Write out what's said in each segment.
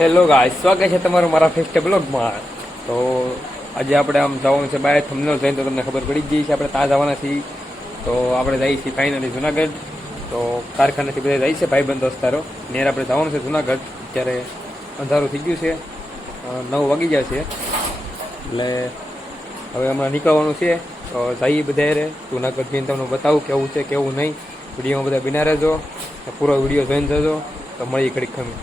Hello guys, સ્વાગત છે તમારું મારા ફેસ્ટિવલ બ્લોગમાં। તો આજે આપણે આમ જવાનું છે બહાર, થંબનેલ જોઈને તો તમને ખબર પડી જ ગઈ છે આપણે ત્યાં જવાના છીએ। તો આપણે જઈએ છીએ ફાઇનલી જુનાગઢ। તો કારખાનેથી બધા જાય છે ભાઈબંધ દોસ્તારો નેર આપણે જવાનું છે જુનાગઢ। અત્યારે અંધારું થઈ ગયું છે, 9 વાગી ગયા છે, એટલે હવે હમણાં નીકળવાનું છે। તો જઈએ બધા રે જુનાગઢ જઈને તમને બતાવું કેવું છે કેવું નહીં। વિડીયોમાં બધા બિના રહેજો, પૂરો વિડીયો જોઈને જજો। તો મળી ઘડીક ખમી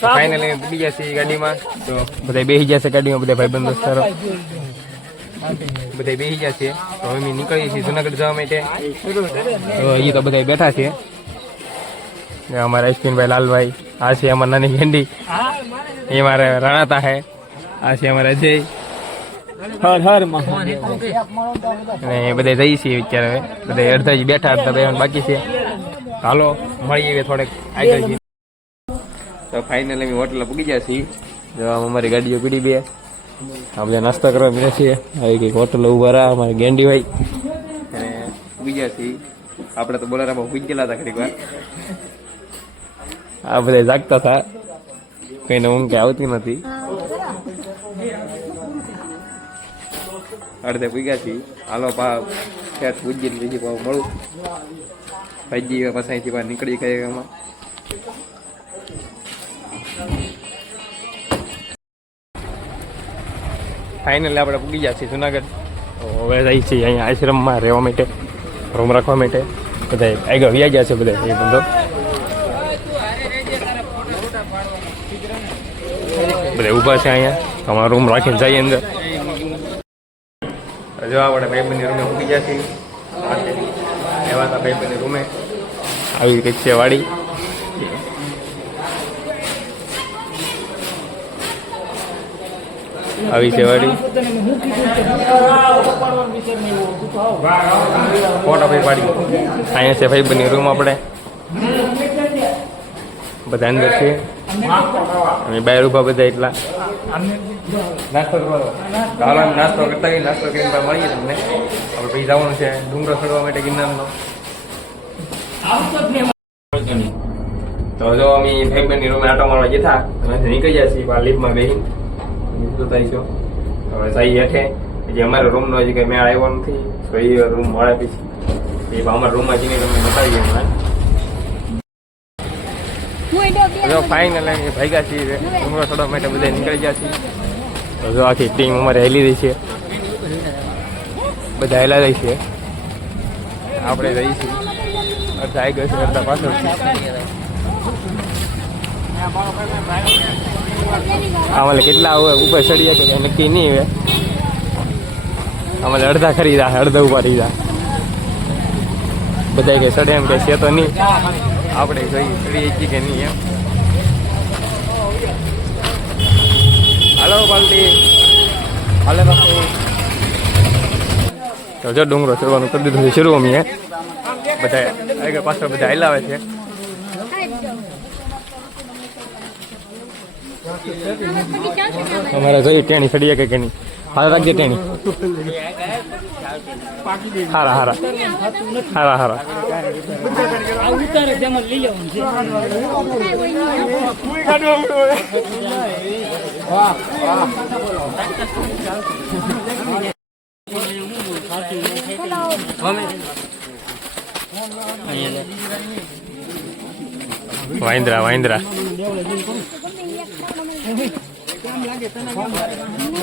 ફાઇનલી ઉડી ગયા છે ગાડીમાં। તો બધા બેસી ગયા છે ગાડીમાં, બધા ભાઈબંધ દોસ્તારો બધા બેસી ગયા છે। તો અમે નીકળીએ છીએ જુનાગઢ જવા માટે। તો એ તો બધા બેઠા છે, અમારા અશ્વિનભાઈ, લાલભાઈ, આ છે અમારા નાની ગેંડી, એ મારા રાણાતા હે, આ છે અમારા અજય, હર હર અને બધા જઈએ છીએ અત્યારે। હવે બધા અડધા જ બેઠા, અડધા બેવાનું બાકી છે। હાલો મળીએ થોડેક આગળ જઈએ। તો ફાઇનલી અમે હોટલ પૂગી ગયા છીએ। જો અમારી ગાડીઓ પીડી બે, આપણે નાસ્તો કરવા મળ્યા છીએ। આવી કંઈક હોટલ ઉભા રહ્યા અમારે ગેંડીભાઈ, અને પૂગી ગયા છીએ। આપણે તો બોલારામાં પૂગી ગયેલા હતા ઘડીક વાર, આ બધા જાગતા હતા, કઈને ઊંઘ કે આવતી નથી। અડધે પૂગ્યા છીએ। હાલો પા ખેત પૂજીને બીજી પાછું મળું ભાઈજી, પછી અહીંથી બહાર નીકળી ગયા એમાં। ફાઇનલી આપણે પૂગી ગયા છીએ જુનાગઢ। તો હવે જઈએ છીએ અહીંયા આશ્રમમાં રહેવા માટે, રૂમ રાખવા માટે। બધા આગળ વ્યા ગયા છે બધા એ બંધો, બધા ઊભા છે અહીંયા। અમારો રૂમ રાખીને જઈએ અંદર। જો આપણે ભાઈબંધની રૂમે પૂગી ગયા છીએ। એવા હતા ભાઈબંધની રૂમે, આવી કંઈક છે વાડી। આવી છે વાડી, ફોટા ભાઈ પાડી। અહીંયા છે ભાઈબંધની રૂમ, આપણે બધા અંદર છે, અમે બહાર ઉભા બધા એટલા નાસ્તો કરવા। હાલો નાસ્તો કરતા ગઈ, નાસ્તો કરીને મળીએ તમને। આપણે પછી જવાનું છે ડુંગરો ચડવા માટે ગિરનારનો। તો જો અમે ભાઈબંધની રૂમે આટો મારવા જતા નીકળી જાય છીએ લીફમાં બેસીને જોતા છો। હવે જઈએ હેઠે, જે અમારા રૂમનો હજી કંઈ મેળ આવ્યો નથી, તો એ રૂમ મળે પછી એ અમારા રૂમમાં જઈને તમને બતાવીએ હમણાં। જો ફાઇનલી ભાગ્યા છીએ ડુંગરો ચડવા માટે બધા નીકળી ગયા છીએ। તો જો આખી ટીમ અમારે હેલી રહી છે, બધા હેલા જાય છે, આપણે જઈએ છીએ। અડધા આગળ છે, અડધા પાછળ છે। અમારે કેટલા ઉપર ચડી જાય તો નક્કી નહીં હવે, અમારે અડધા ખરીદા, અડધા ઉભા રહી જાય। બધા કે ચડે એમ કઈ છે તો નહીં, આપણે જોઈએ ચડીએ છીએ કે નહીં એમ। હાલો પાલટી હાલે રાખો। તો જો ડુંગરો ચડવાનું કરી દીધું છે શરૂ અમે, બધા આગળ પાછળ બધા હલાવે છે। અમારે જોઈએ ટેણી ચડીએ કે નહીં, હારા રાખજે ટેણી, હારા હારા હારા હારા। વાંદરા વાંદરા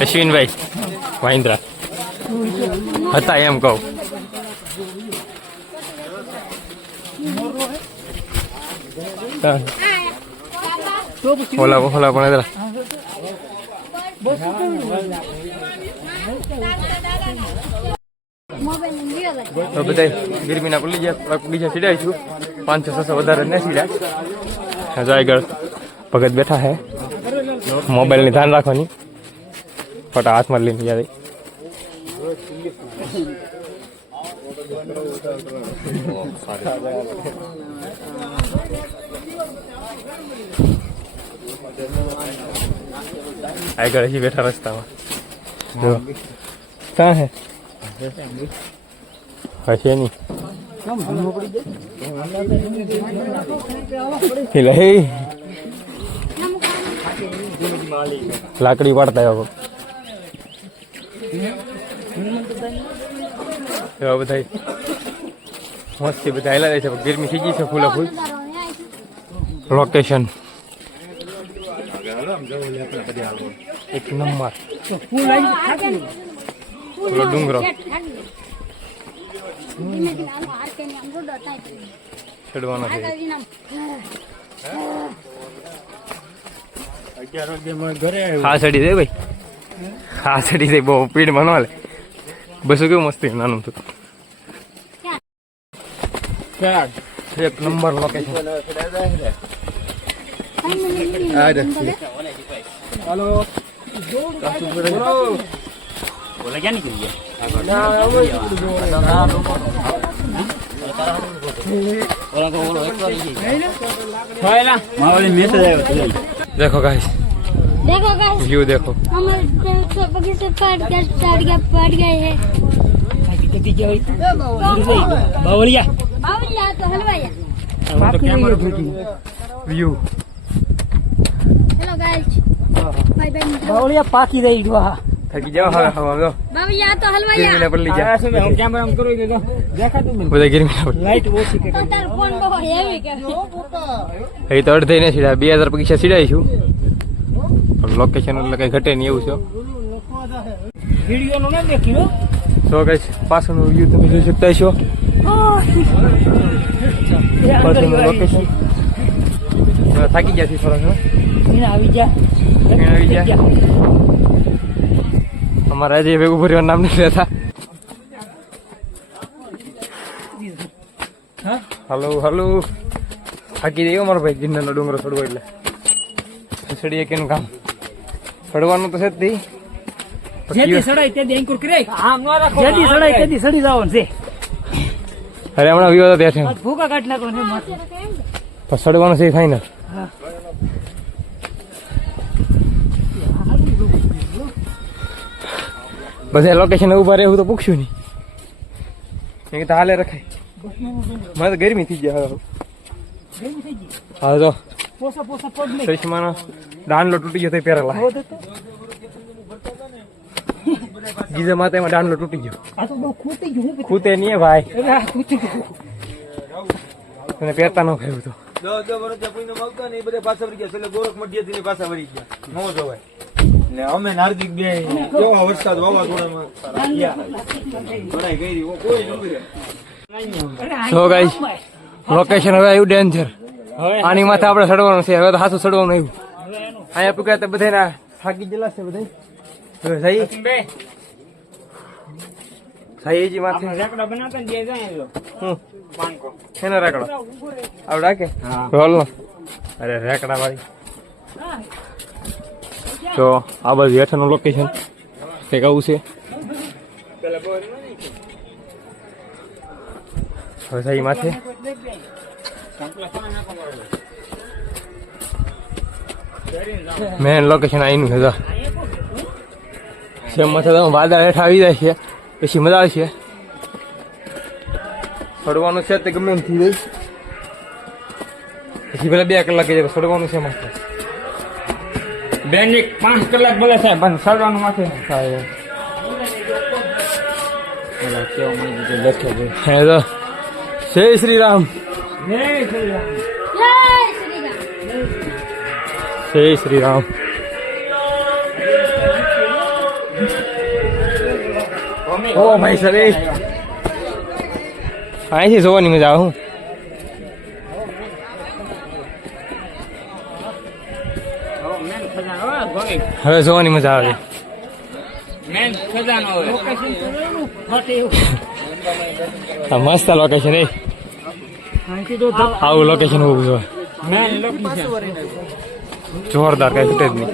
અશ્વિનભાઈ વાંદરા હતા એમ કહું। ઓલા ઓલા પણ તો બધા ગીરમીના બીજા સીડાઈશું, 500-600 વધારે ને સીડ્યા। જો આગળ ભગત બેઠા હે, મોબાઈલની ધ્યાન રાખવાની, ફટા હાથમાં લઈને યાદ આગળ હજી બેઠા રસ્તામાં। જો ક્યાં હે હશે નહીં હિલા હે લાકડી વાળતા આવ્યો એવા બધા મસ્તી બધા હેલા રહે છે ગરમી થઈ ગઈ છે ફૂલે ફૂલ લોકેશન એક નંબર પેલો ડુંગરો ચડવાનો છે હા ચડી જાય ભાઈ હા ચડી જાય બહુ પીડ માં ન હાલે બસો કેવું મસ્તી નાનું હતું એક નંબર લોકેશન हेलो बोला क्या निकल गया देखो गाइस व्यू देखो हमारे से पाट गए हैं बावलिया तो हलवाया व्यू हेलो गाइस बाय बाय बावलिया पाकी दे इडवा थकी जाओ હા હા જો बावलिया तो हलवाया गिरमिला पर ली जा हम कैमरा हम करो दे देखा तुम બધા गिरमिला પર लाइट ओછી तो तार फोन बહુ હેવી કે એ તો અડધે ને સીડા 2000 પૈસા સીડાઈશું લોકેશન એટલે કઈ ઘટે નહીં એવું છે વિડિયો નો ન દેખ્યો સો ગાઈસ પાછળનો વ્યૂ તમે જોઈ શકતા છો પાછળનું લોકેશન થાકી ગયા છે થોડા ઘણા એને આવી જા અમારા જે ભેગું ભર્યું નામ નહીં લેતા હલો હલો થાકી જઈએ મારો ભાઈ ગિરનારનો ડુંગરો ચડવો એટલે ચડીએ કેનું કામ ચડવાનું તો છે જ નહીં જેદી સડાઈ તેદી એન્કર કરે આમ ન રાખો જેદી સડાઈ તેદી સડી જાવન છે અરે હમણાં વિવાદ હતો ત્યાં ભૂકા કાઢ નાખો ને મત પણ ચડવાનું છે ફાઈનલ બધા લોકેશન ઉભા રહેવું તો પૂછ્યું નહીં એ તો હાલે રખાય મને તો ગરમી થઈ જાય હા તો પોસા પોસા પગ ને ચશ્માનો દાંડલો તૂટી ગયો તો પહેરેલા ગીઝા માથે એમાં દાંડલો તૂટી ગયો આ તો બહુ ખૂટી ગયું ખૂતે નહીં ભાઈ અરે આ ખૂટી ગયું તને પહેરતા ન ખાયું તો 10 વર્ષ પૂઈને મળતા ને એ બધા પાછા વળી ગયા એટલે ગોરખ મધ્યથી પાછા વળી ગયા નો જોવાય ને અમે નાર્દિક બે કેવા વરસાદ વાવાઝોડામાં ભરાઈ ગઈ કોઈ ન તો ગાઈસ લોકેશન હવે આવ્યું ડેન્જર આની માથે આપણે ચડવાનું છે હવે તો હાથું ચડવાનું આવ્યું અહીંયા પૂગ્યા તો બધા થાકી ગયેલા છે બધા હવે સહી સહીજી માથે રેકડા બનાવતા ને જે જાય હું એનો રેકડો આવડા કે રોલ નો અરે રેકડા વાળી તો આ બાજુ હેઠળનું લોકેશન કંઈક આવું છે હવે સહી માથે મેન લોકેશન આઈનું છે સેમ માથે તો વાદળ હેઠ આવી જાય છે પછી મજા આવશે ચડવાનું છે તે ગમે એમ થઈ જાય પછી પેલા 2 કલાક જાય ચડવાનું છે માથે બેનિક 5 કલાક બોલે સાહેબ પણ સડવાનું માથે હા પેલા કેવો મને જે લખે છે હે તો જય શ્રી રામ ને શ્રી રામ જય શ્રી રામ ઓ ભાઈ સર અહીંથી જોવાની મજા આવે હું મેન ખજાનો ગોવિંદ હવે જોવાની મજા આવે મેન ખજાનો લોકેશન ફાટે આ મસ્ત લોકેશન એ અહીંથી તો આવું લોકેશન હોવું જોઈએ મેન લોકેશન જોરદાર કઈ ખૂટે જ નહીં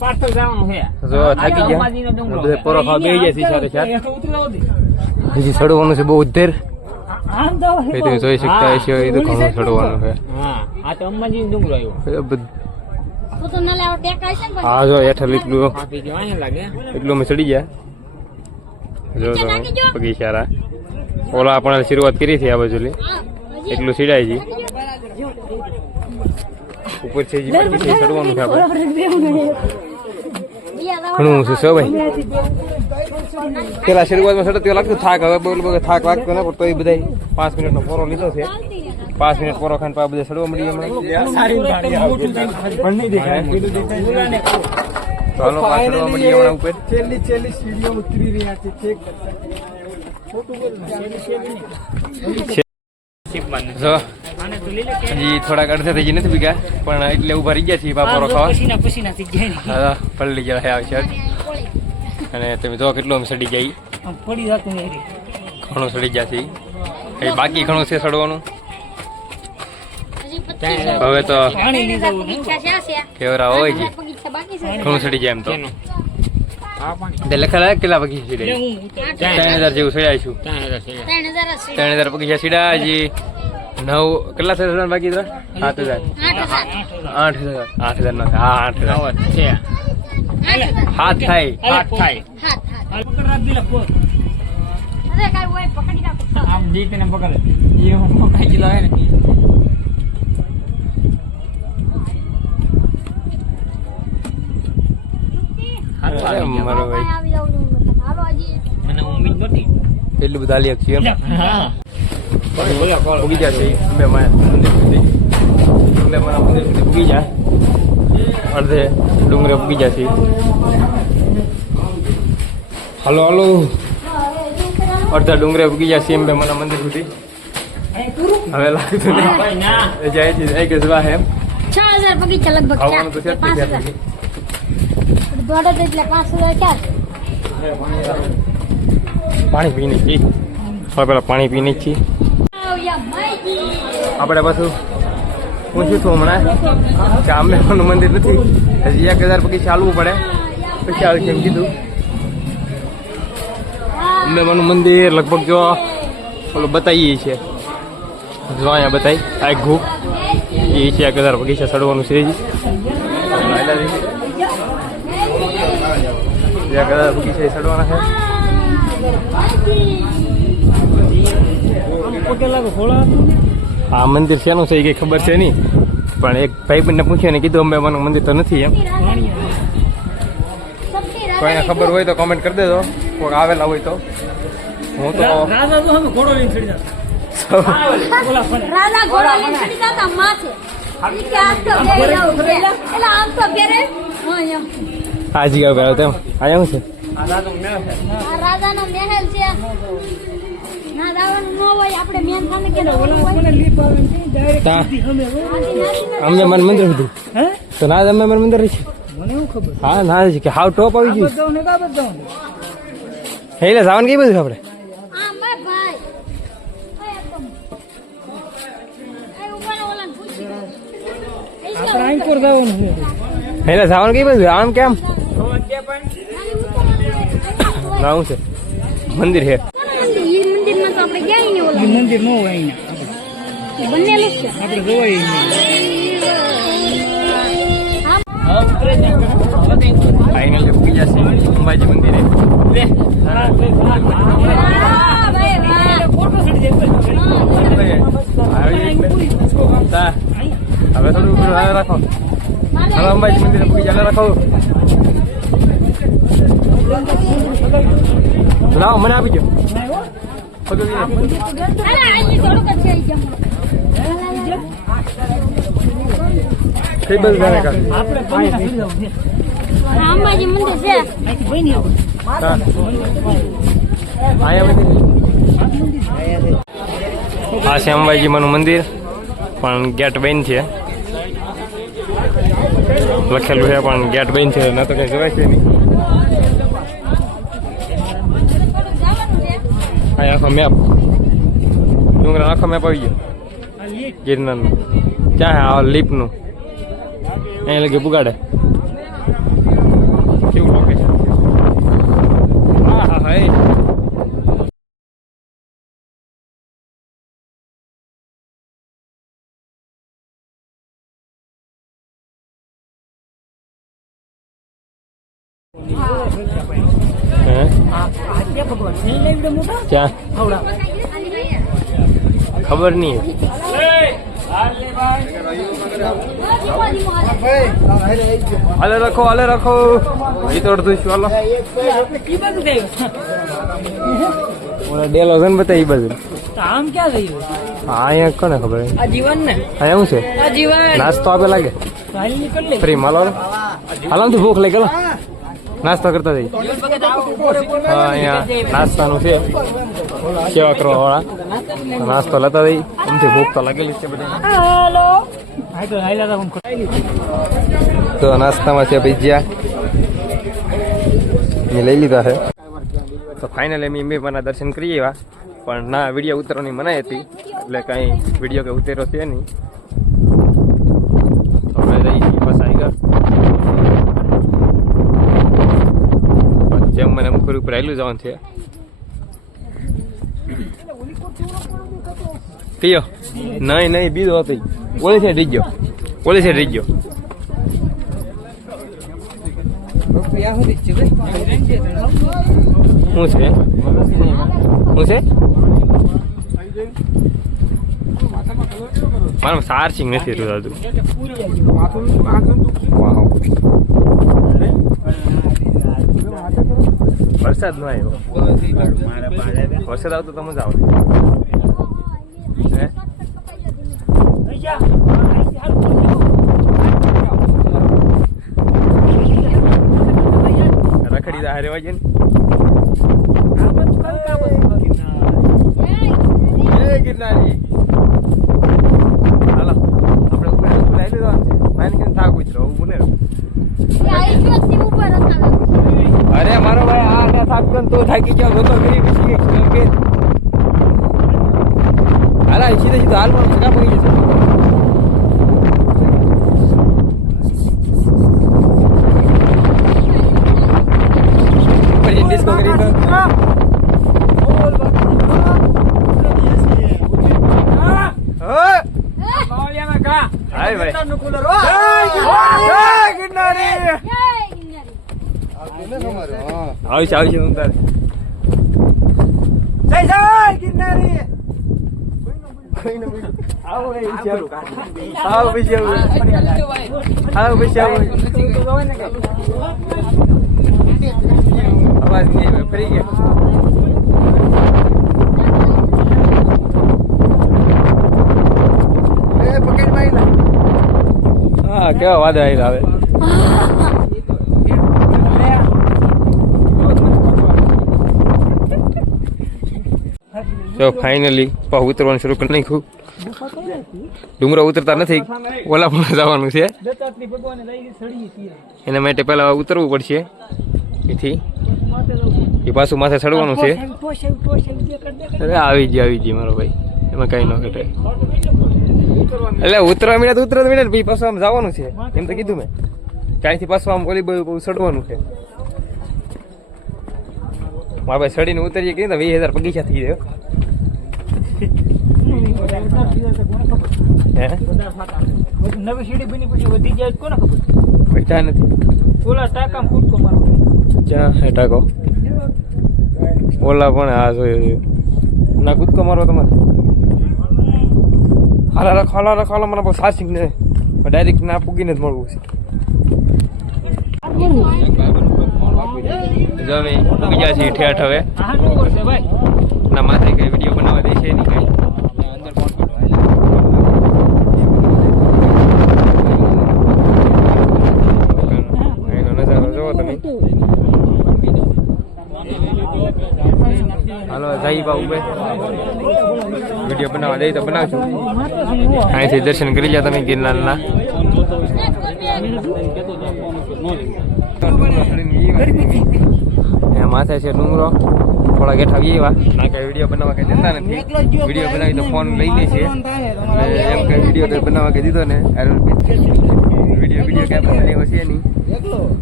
પાછળ જવાનું છે જો થાકી ગયા બધે પોરો ખાવા બેસી જાય છે સાથે સાથે ઉતરાવો દે હજી ચડવાનું છે બહુ ઉધેર આમ તો એ તમે જોઈ શકતા હશો એ તો ઘણું ચડવાનું છે હા આ તો અંબાજી ડુંગરો આવ્યો એ બધું તો તો ના લેવા ટેકાય છે ને હા જો હેઠળ એટલું બાકી જો અહીંયા લાગે એટલું અમે ચડી ગયા જો તો પગી સારા ઓલા આપણે શરૂઆત કરી હતી આ બાજુલી હા હજી એટલું સીડાય છે હજી ઉપર છે જે બાકી છે ચડવાનું છે આપણે બીજા ઘણું ઊંચું છે ભાઈ પેલા શરૂઆતમાં ચડતો લાગતું થાક હવે બોલ બગર થાક લાગતો ને પણ તો એ બધા 5 મિનિટનો પોરો લીધો છે 5 મિનિટ પોરો ખાઈને પાછા બધા ચડવા મળી હમણાં ચાલો પાછા ચડવા મળી હમણાં ઉપર છેલ્લી સીડીઓ ઉતરી રહ્યા છે ચેક જો હજી થોડાક અડધા થઈ નથી ભીગા પણ એટલે ઉભા રહી ગયા છીએ પોરો ખાવા પસીના થઈ જાય હા પલળી ગયા આવશે અને તમે જો કેટલું આમ સડી જાય પડી જતું ઘણું સડી ગયા છે એ બાકી ઘણું છે સડવાનું હવે તો પાણી લીધું કેવરા હોય છે ઘણું સડી જાય એમ તો તે લખેલા કેટલા પગી છે 3000 જેવું સડ્યા છું 3000 પગી સીડા હજી 9 કેટલા થયા બાકી 7000 8000 નો હા 8000 હાથ થાય પકડ રાખ દિલા પોર અરે કાઈ હોય પકડી રાખો આમ જીતને પકડે એ મોટા કિલો હે ને મારો ભાઈ આવી જાવ હાલો હજી મને ઉમ્મીદ નથી એટલું બધા લી છે એમ હા ઉગી ગયા છે બે મંદિર સુધી એટલે મારા મંદિર સુધી ઉગી જાય અડધે ડુંગરે ઉગી જાય છે હાલો હાલો અડધા ડુંગરે ઉગી જાય છે એમ બે મારા મંદિર સુધી હવે લાગતું ભાઈ ના નહીં જાય છે એક જવા એમ 6000 બગીચા લગભગ ખાવાનું તો છે જ 5000 દોડે તો એટલે 5000 ક્યાં પાણી પીને છીએ હવે પેલા પાણી પીને છીએ આપણે પાછું પૂછ્યું હતું હમણાં કે આંબેમાનું મંદિર નથી હજી 1000 પગી ચાલવું પડે પછી આવશે એમ કીધું આંબેમાનું મંદિર લગભગ જો ઓલું બતાવીએ છીએ જો અહીંયા બતાવી આ એક ઘૂપ એ છે 1000 પગી ચડવાનું છે હજી 1000 પગી ચડવાના છે આ મંદિર શેનું છે એ કઈ ખબર છે નહીં પણ એક ભાઈબંધને પૂછ્યું ને કીધું અંબેમાનું મંદિર તો નથી એમ કોઈને ખબર હોય તો કોમેન્ટ કરી દેજો કોઈ આવેલા હોય તો હું તો રાજા તો અમે ઘોડો લઈને ચડી જતા રાજા ઘોડા લઈને ચડી જતા માથે ઈ કે આમ તો ઘેરે આવું છે એટલે આમ તો ઘેરે હા એમ આ જગ્યા પર તેમ આયા શું છે આ રાજાનો મહેલ છે ના દાવાનું ન હોય આપણે મેન થાને કે મને લીપ આવે છે ડાયરેક્ટ તા અમે અંબેમાનું મંદિર હતું હે તો ના અંબેમાનું મંદિર છે મને એવું ખબર હા ના છે કે હાવ ટોપ આવી ગયું બતાવ ને કા બતાવ એટલે જવાનું કઈ બધું આપણે આ મે ભાઈ આ તો એ ઉપર ઓલાને પૂછી આપણે અહીં કોર જવાનું છે એટલે જવાનું કઈ બધું આમ કેમ ના શું છે મંદિર છે ઈ મંદિરમાં તો આપણે ગયા ને ઓલા ઈ મંદિર નો હોય અહીંયા બનેલું છે આપણે જોવાય ફાઇનલ પૂકી જશે અંબાજી મંદિરે હા ભાઈ વાહ ફોટો ચડી જાય હવે થોડું રાખો હવે અંબાજી મંદિરે પૂકી ચાલે રાખો લાવો મને આપી દો અરે આઈ થોડુંક જ છે જમ કઈ બધું જાણે કાઢ આપણે પાણી ચડી જવું છે અંબાજી મંદિર છે અહીંથી બની આવું આ છે અંબાજીમાંનું મંદિર પણ ગેટ બંધ છે લખેલું છે પણ ગેટ બંધ છે ન તો કઈ જોવાય છે નહીં આ આખો મેપ ડુંગરા આખો મેપ આવી ગયો ગિરનારનો ક્યાં આ લીપનું અહીં લગી પુગાડે કેવું લોકેશન હા હા હા ક્યાં ખબર નહીં હાલે રાખો એ તો અડધું છું હાલો ઈ બાજુ ગયો ઓલા ડેલો છે ને બતાવી બાજુ તો આમ ક્યાં ગયું હા અહીંયા કોને ખબર આ જીવન ને અહીંયા શું છે આ જીવન નાસ્તો આપે લાગે હાલ નીકળ લે ફ્રી માલો હાલ તો ભૂખ લાગી ગયેલો નાસ્તો કરતા જઈ હા અહીંયા નાસ્તાનું છે સેવા કરવા વાળા નાસ્તો લેતા જઈ એમથી ભૂખ તો લાગેલી છે બધા હેલો આ તો હાઈલા તો હું તો નાસ્તામાં છે ભજીયા મેં લઈ લીધા છે તો ફાઇનલી અમે અંબેમાના દર્શન કરી આવ્યા પણ ના વિડીયો ઉતરવાની મનાઈ હતી એટલે કાંઈ વિડીયો કે ઉતર્યો છે નહીં તો અમે જઈ બસ આવી ગયા જેમ મને અમુક ઉપર આવેલું જવાનું છે કયો નહીં બીજો હતો ઓલી સાઈડ રહી ગયો શું છે મારા ચાર્જિંગ નથી થતું વરસાદ ન આવ્યો વરસાદ આવતો તો મજા આવે રખડી દા હારે વાગે ને ગિરનારી હાલો આપણે ઉપર લઈ લીધો માઇન કે થાક ઉતરો ઉભું અરે મારો ભાઈ આ થાક તો થાકી જાવ તો કરી પછી કે હાલા સીધે હાલ પણ સગા પડી જશે પછી ડિસ્કો કરી તો હાય ભાઈ ગિરનારી આવશે હું તારે ગિરનારી અવાજ નહીં ફરી ગયા હા કેવા વાદળ આવેલા આવે તો ફાઇનલી ઉતરવાનું શરૂ કરી નાખ્યું ડુંગરો ઉતરતા નથી ઓલા પણ જવાનું છે એના માટે પહેલા ઉતરવું પડશે એથી એ પાછું માથે ચડવાનું છે અરે આવી ગઈ મારો ભાઈ એમાં કઈ ન ઘટે એટલે ઉતરવા મીડા તો ઉતરવા મીડા પછી પાછું આમ જવાનું છે એમ તો કીધું મેં ક્યાંયથી પાછું આમ ઓલી બહુ ચડવાનું છે મારા ભાઈ ચડીને ઉતરીએ કીધું 20,000 બગીચા થઈ ગયો નવી સીડી બની પછી વધી જાય કોને ખબર પૈસા નથી ઓલા ટાકા કૂદકો મારો ક્યાં હે ટાકો ઓલા પણ આ જોયું ના કૂદકો મારો તમારે હાલા રાખો મને બહુ સાસિંગ ને ડાયરેક્ટ ના પૂગીને જ મળવું છે જો અમે બીજા છીએ ઠેઠ હવે હા નો કરશે ભાઈ ના માથે કઈ વિડીયો બનાવવા દેશે નહીં કઈ એનો નજારો જોવો તમે હાલો જઈ બા ઉભે વિડીયો બનાવવા દઈ તો બનાવશું અહીંથી દર્શન કરી જા તમે ગિરનારના માથે છે ડુંગરો થોડા ગેઠા એવા ના કઈ વિડીયો બનાવવા કઈ દેતા નથી વિડીયો બનાવી તો ફોન લઈ લે છે એટલે એમ કઈ વિડીયો તો બનાવવા કઈ દીધો ને વિડીયો ક્યાં બનાવ્યો છે નહીં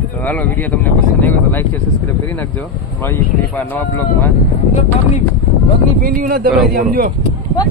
તો હાલો વિડીયો તમને પસંદ આવ્યો તો લાઈક છે સબસ્ક્રાઈબ કરી નાખજો મળીએ ફરી નવા બ્લોગમાં પગની પેન્ડિંગ ન દબાઈ દે આમ જો